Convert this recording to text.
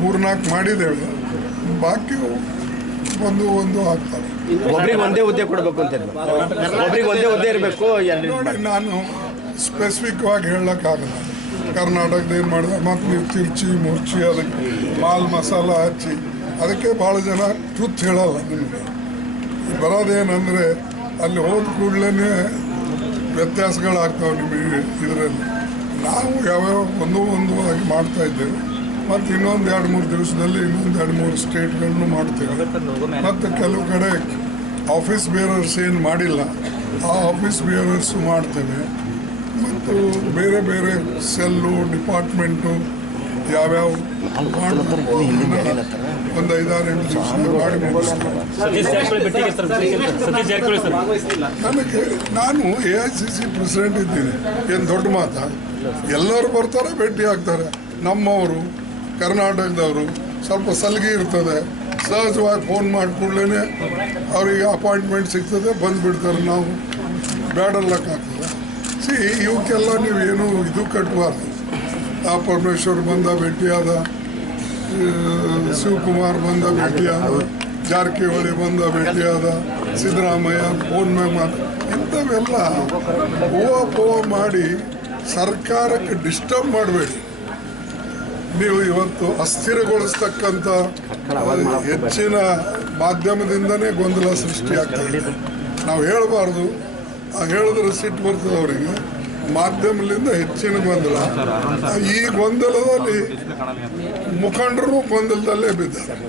3-4 ಮಾಡಿದ್ದೇವೆ, ಬಾಕಿ ಒಂದು ಆಗ್ತವೆ. ಒಬ್ರಿಗೆ ಒಂದೇ ಹುದ್ದೆ ಕೊಡಬೇಕು ಅಂತ ಒಬ್ರಿಗೆ ಒಂದೇ ಹುದ್ದೆ ಇರಬೇಕು. ನೋಡಿ, ನಾನು ಸ್ಪೆಸಿಫಿಕ್ ಆಗಿ ಹೇಳೋಕ್ಕಾಗಲ್ಲ. ಕರ್ನಾಟಕದ ಏನು ಮಾಡಿದೆ, ಮತ್ತು ನೀವು ತಿರ್ಚಿ ಮುರ್ಚಿ ಅದಕ್ಕೆ ಮಾಲ್ ಮಸಾಲ ಹಚ್ಚಿ ಅದಕ್ಕೆ ಭಾಳ ಜನ ಟ್ರುತ್ ಹೇಳಲ್ಲ. ನಿಮಗೆ ಬರೋದೇನೆಂದರೆ ಅಲ್ಲಿ ಹೋದ ಕೂಡಲೇ ವ್ಯತ್ಯಾಸಗಳಾಗ್ತಾವೆ ನಿಮಗೆ. ಇದರಲ್ಲಿ ನಾವು ಯಾವ್ಯಾವ ಒಂದು ಆಗಿ ಮಾಡ್ತಾಯಿದ್ದೇವೆ. ಮತ್ತು ಇನ್ನೊಂದು 2-3 ದಿವಸದಲ್ಲಿ ಇನ್ನೊಂದು 2-3 ಸ್ಟೇಟ್ಗಳನ್ನು ಮಾಡ್ತೇವೆ. ಮತ್ತು ಕೆಲವು ಕಡೆ ಆಫೀಸ್ ಬೇರರ್ಸ್ ಏನು ಮಾಡಿಲ್ಲ, ಆ ಆಫೀಸ್ ಬೇರರ್ಸು ಮಾಡ್ತೇವೆ. ಮತ್ತು ಬೇರೆ ಬೇರೆ ಸೆಲ್ಲು ಡಿಪಾರ್ಟ್ಮೆಂಟು ಯಾವ್ಯಾವ ಮಾಡಬೇಕು ಒಂದು 5-6-8 ದಿವಸ ಮಾಡಿ ಮುಗಿಸ್ತೇವೆ. ನನಗೆ ನಾನು AICC ಪ್ರೆಸಿಡೆಂಟ್ ಇದ್ದೀನಿ. ಏನು ದೊಡ್ಡ ಮಾತಾ? ಎಲ್ಲರೂ ಬರ್ತಾರೆ, ಭೇಟಿ ಆಗ್ತಾರೆ. ನಮ್ಮವರು ಕರ್ನಾಟಕದವರು ಸ್ವಲ್ಪ ಸಲಿಗೆ ಇರ್ತದೆ, ಸಹಜವಾಗಿ ಫೋನ್ ಮಾಡಿ ಕೂಡಲೇ ಅವರಿಗೆ ಅಪಾಯಿಂಟ್ಮೆಂಟ್ ಸಿಗ್ತದೆ, ಬಂದುಬಿಡ್ತಾರೆ. ನಾವು ಬೇಡಲ್ಲಕ್ಕಾಗ್ತದೆ. ಇವಕ್ಕೆಲ್ಲ ನೀವೇನು ಇದು ಕಟ್ಟಬಾರ್ದು. ಆ ಪರಮೇಶ್ವರ್ ಬಂದ ಭೇಟಿಯಾದ, ಶಿವಕುಮಾರ್ ಬಂದ ಭೇಟಿಯಾದ, ಜಾರಕಿಹೊಳಿ ಬಂದ ಭೇಟಿಯಾದ, ಸಿದ್ದರಾಮಯ್ಯ ಫೋನ್ ಮೇಲೆ ಇಂಥವೆಲ್ಲ ಹೂವ ಮಾಡಿ ಸರ್ಕಾರಕ್ಕೆ ಡಿಸ್ಟರ್ಬ್ ಮಾಡಬೇಡಿ. ನೀವು ಇವತ್ತು ಅಸ್ಥಿರಗೊಳಿಸ್ತಕ್ಕಂಥ ಹೆಚ್ಚಿನ ಮಾಧ್ಯಮದಿಂದನೇ ಗೊಂದಲ ಸೃಷ್ಟಿಯಾಗ್ತದೆ. ನಾವು ಹೇಳಬಾರ್ದು, ಹೇಳಿದ್ರೆ ಸಿಟ್ಟು ಬರ್ತದೆ ಅವರಿಗೆ. ಮಾಧ್ಯಮದಿಂದ ಹೆಚ್ಚಿನ ಗೊಂದಲ. ಈ ಗೊಂದಲದಲ್ಲಿ ಮುಖಂಡರು ಗೊಂದಲದಲ್ಲೇ ಬಿದ್ದಾರೆ.